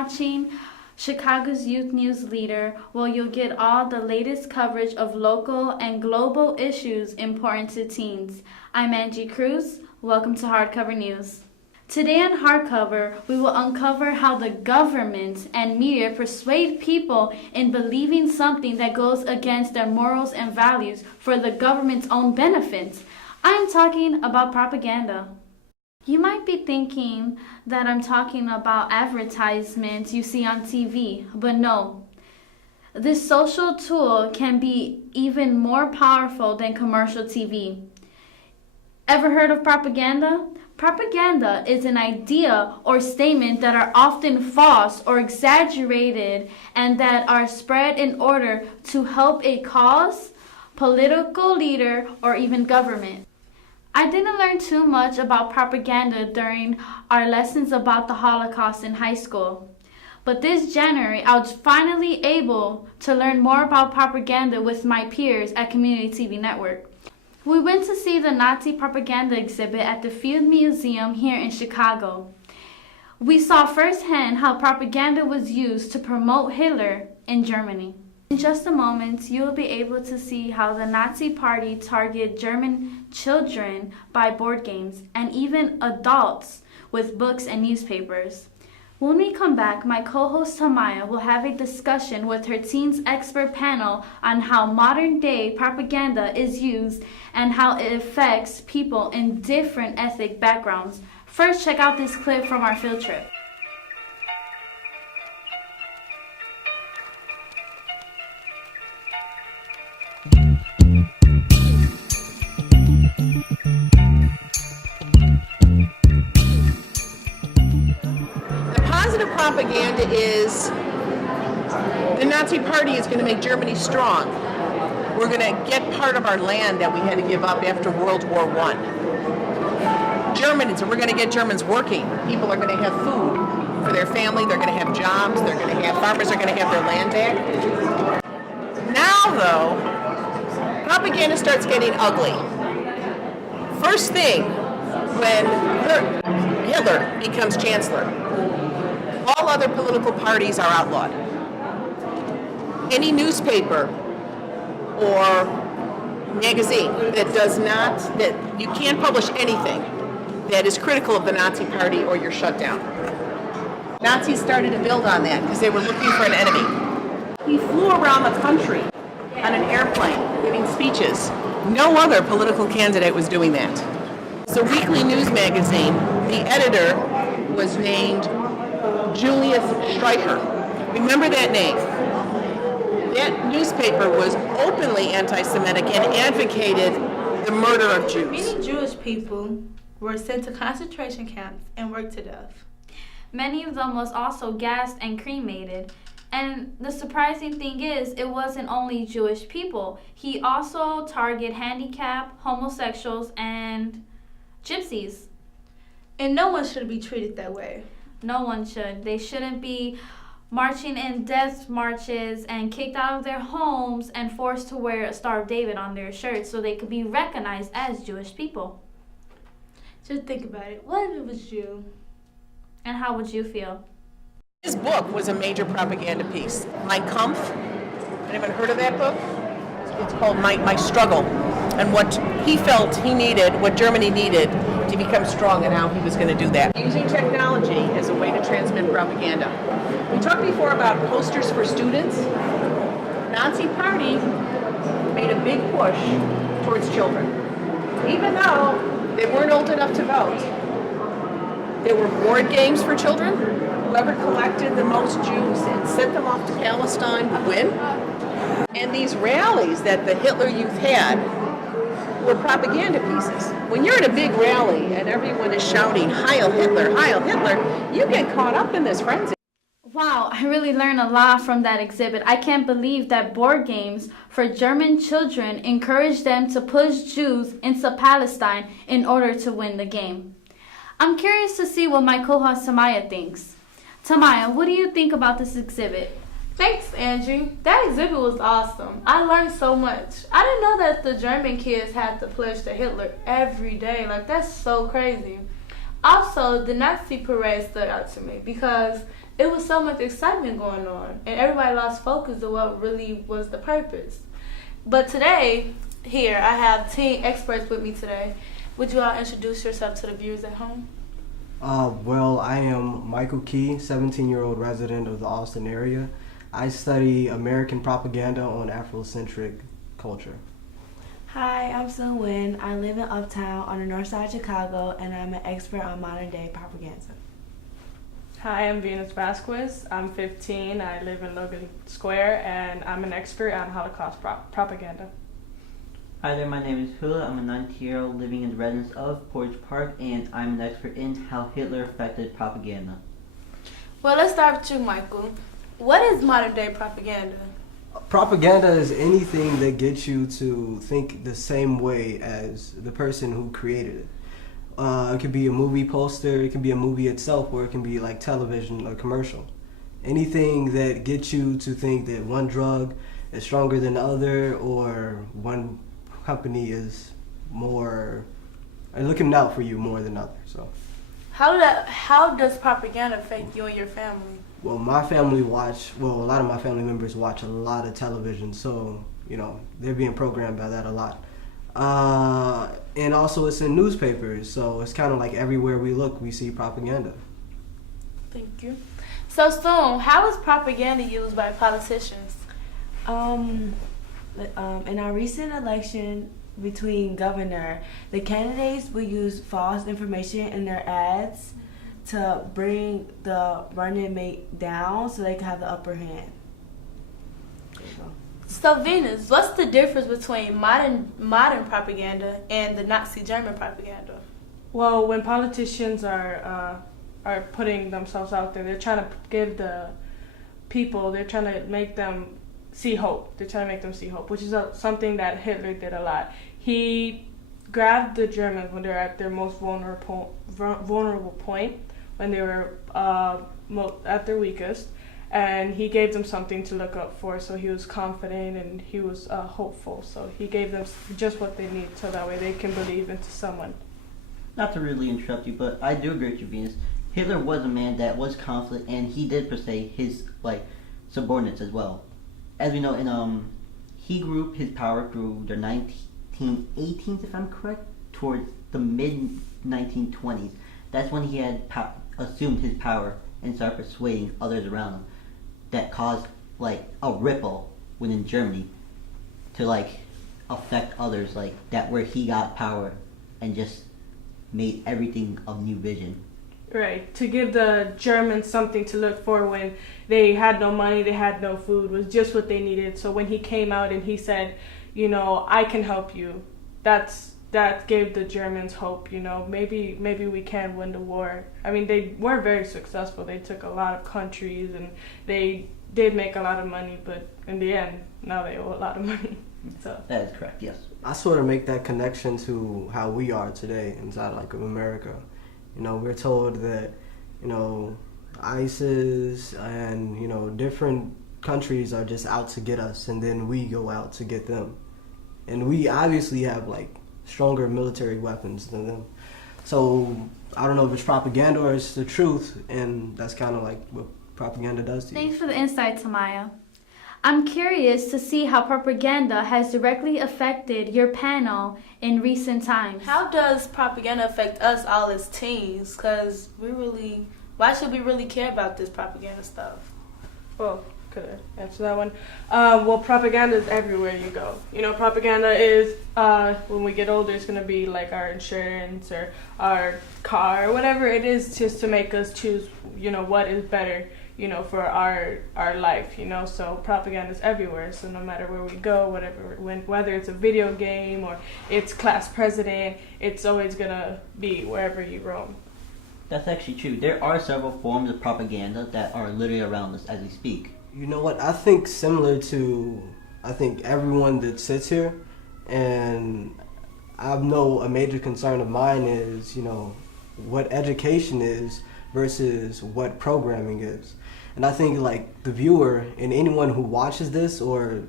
watching Chicago's Youth News Leader, where you'll get all the latest coverage of local and global issues important to teens. I'm Angie Cruz. Welcome to Hardcover News. Today on Hardcover, we will uncover how the government and media persuade people in believing something that goes against their morals and values for the government's own benefit. I'm talking about propaganda. You might be thinking that I'm talking about advertisements you see on TV, but no. This social tool can be even more powerful than commercial TV. Ever heard of propaganda? Propaganda is an idea or statement that are often false or exaggerated and that are spread in order to help a cause, political leader, or even government. I didn't learn too much about propaganda during our lessons about the Holocaust in high school. But this January, I was finally able to learn more about propaganda with my peers at Community TV Network. We went to see the Nazi propaganda exhibit at the Field Museum here in Chicago. We saw firsthand how propaganda was used to promote Hitler in Germany. In just a moment, you will be able to see how the Nazi Party targeted German children by board games and even adults with books and newspapers. When we come back, my co-host Tamaya will have a discussion with her teens expert panel on how modern-day propaganda is used and how it affects people in different ethnic backgrounds. First, check out this clip from our field trip. Propaganda is the Nazi Party is going to make Germany strong. We're going to get part of our land that we had to give up after World War I. We're going to get Germans working. People are going to have food for their family. They're going to have jobs. Farmers are going to have their land back. Now, though, propaganda starts getting ugly. First thing, when Hitler becomes chancellor, all other political parties are outlawed. Any newspaper or magazine that you can't publish anything that is critical of the Nazi Party or you're shut down. Nazis started to build on that because they were looking for an enemy. He flew around the country on an airplane giving speeches. No other political candidate was doing that. It's a weekly news magazine. The editor was named Julius Streicher. Remember that name. That newspaper was openly anti-Semitic and advocated the murder of Jews. Many Jewish people were sent to concentration camps and worked to death. Many of them was also gassed and cremated. And the surprising thing is, it wasn't only Jewish people. He also targeted handicapped, homosexuals, and gypsies. And no one should be treated that way. No one should. They shouldn't be marching in death marches and kicked out of their homes and forced to wear a Star of David on their shirts so they could be recognized as Jewish people. Just think about it. What if it was you? And how would you feel? His book was a major propaganda piece. Mein Kampf. Anyone heard of that book? It's called My Struggle, and what he felt he needed, what Germany needed to become strong, and how he was going to do that. Using technology as a way to transmit propaganda. We talked before about posters for students. Nazi Party made a big push towards children. Even though they weren't old enough to vote, there were board games for children. Whoever collected the most Jews and sent them off to Palestine would win. And these rallies that the Hitler Youth had were propaganda pieces. When you're at a big rally and everyone is shouting, Heil Hitler, you get caught up in this frenzy. Wow, I really learned a lot from that exhibit. I can't believe that board games for German children encouraged them to push Jews into Palestine in order to win the game. I'm curious to see what my co-host Tamaya thinks. Tamaya, what do you think about this exhibit? Thanks, Angie. That exhibit was awesome. I learned so much. I didn't know that the German kids had to pledge to Hitler every day. That's so crazy. Also, the Nazi parade stood out to me because it was so much excitement going on, and everybody lost focus of what really was the purpose. But today, here, I have 10 experts with me today. Would you all introduce yourself to the viewers at home? Well, I am Michael Key, 17-year-old resident of the Austin area. I study American propaganda on Afrocentric culture. Hi, I'm Sun Win. I live in Uptown on the north side of Chicago, and I'm an expert on modern day propaganda. Hi, I'm Venus Vasquez. I'm 15. I live in Logan Square, and I'm an expert on Holocaust propaganda. Hi there, my name is Hula. I'm a 19-year-old living in the residence of Porch Park, and I'm an expert in how Hitler affected propaganda. Well, let's start with you, Michael. What is modern day propaganda? Propaganda is anything that gets you to think the same way as the person who created it. It could be a movie poster, it can be a movie itself, or it can be like television or commercial. Anything that gets you to think that one drug is stronger than the other, or one company is more looking out for you more than others. So, how does propaganda affect you and your family? well, my family a lot of my family members watch a lot of television, so they're being programmed by that a lot. And also it's in newspapers, so it's kind of like everywhere we look, we see propaganda. Thank you. So, Stone, how is propaganda used by politicians? In our recent election between governor, the candidates will use false information in their ads to bring the running mate down so they can have the upper hand. There you go. So, Venus, what's the difference between modern propaganda and the Nazi German propaganda? Well, when politicians are putting themselves out there, they're trying to give the people, they're trying to make them see hope. They're trying to make them see hope, which is something that Hitler did a lot. He grabbed the Germans when they're at their most vulnerable point, when they were at their weakest, and he gave them something to look up for. So he was confident and he was hopeful. So he gave them just what they need, so that way they can believe into someone. Not to really interrupt you, but I do agree with you, Venus. Hitler was a man that was confident, and he did per se his subordinates as well. As we know, he grew his power through the 1918s, if I'm correct, towards the mid 1920s. That's when he had assumed his power and started persuading others around him. That caused a ripple within Germany to affect others that, where he got power and just made everything a new vision. Right, to give the Germans something to look for when they had no money, they had no food, was just what they needed. So when he came out and he said, I can help you, that gave the Germans hope. Maybe we can win the war. I mean, they weren't very successful. They took a lot of countries and they did make a lot of money, but in the end, now they owe a lot of money. So That is correct, yes. I sort of make that connection to how we are today inside of America. We're told that, ISIS and, different countries are just out to get us, and then we go out to get them. And we obviously have, stronger military weapons than them. So I don't know if it's propaganda or it's the truth, and that's kind of what propaganda does to you. Thanks for the insight, Tamaya. I'm curious to see how propaganda has directly affected your panel in recent times. How does propaganda affect us all as teens? Because why should we really care about this propaganda stuff? Well, could I answer that one? Well, propaganda is everywhere you go. Propaganda is, when we get older, it's going to be our insurance or our car or whatever it is, just to make us choose, what is better, for our life, So propaganda is everywhere. So no matter where we go, whether it's a video game or it's class president, it's always going to be wherever you roam. That's actually true. There are several forms of propaganda that are literally around us as we speak. You know what? I think similar to everyone that sits here, and I know a major concern of mine is, what education is versus what programming is. And I think the viewer and anyone who watches this or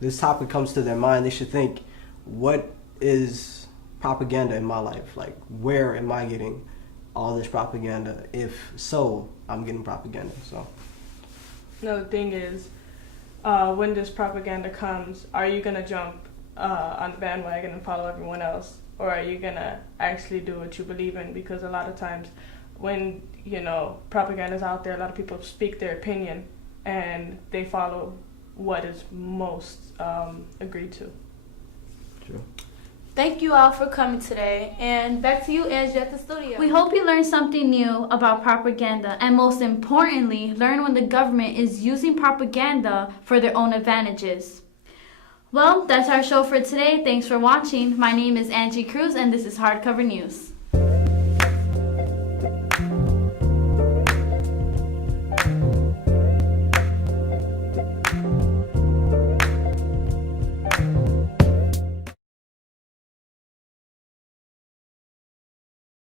this topic comes to their mind, they should think, what is propaganda in my life? Where am I getting all this propaganda? If so, I'm getting propaganda. So Another thing is, when this propaganda comes, are you gonna jump on the bandwagon and follow everyone else, or are you gonna actually do what you believe in? Because a lot of times, when propaganda is out there, a lot of people speak their opinion, and they follow what is most agreed to. true. Thank you all for coming today. And back to you, Angie, at the studio. We hope you learned something new about propaganda, and most importantly, learn when the government is using propaganda for their own advantages. Well, that's our show for today. Thanks for watching. My name is Angie Cruz, and this is Hardcover News.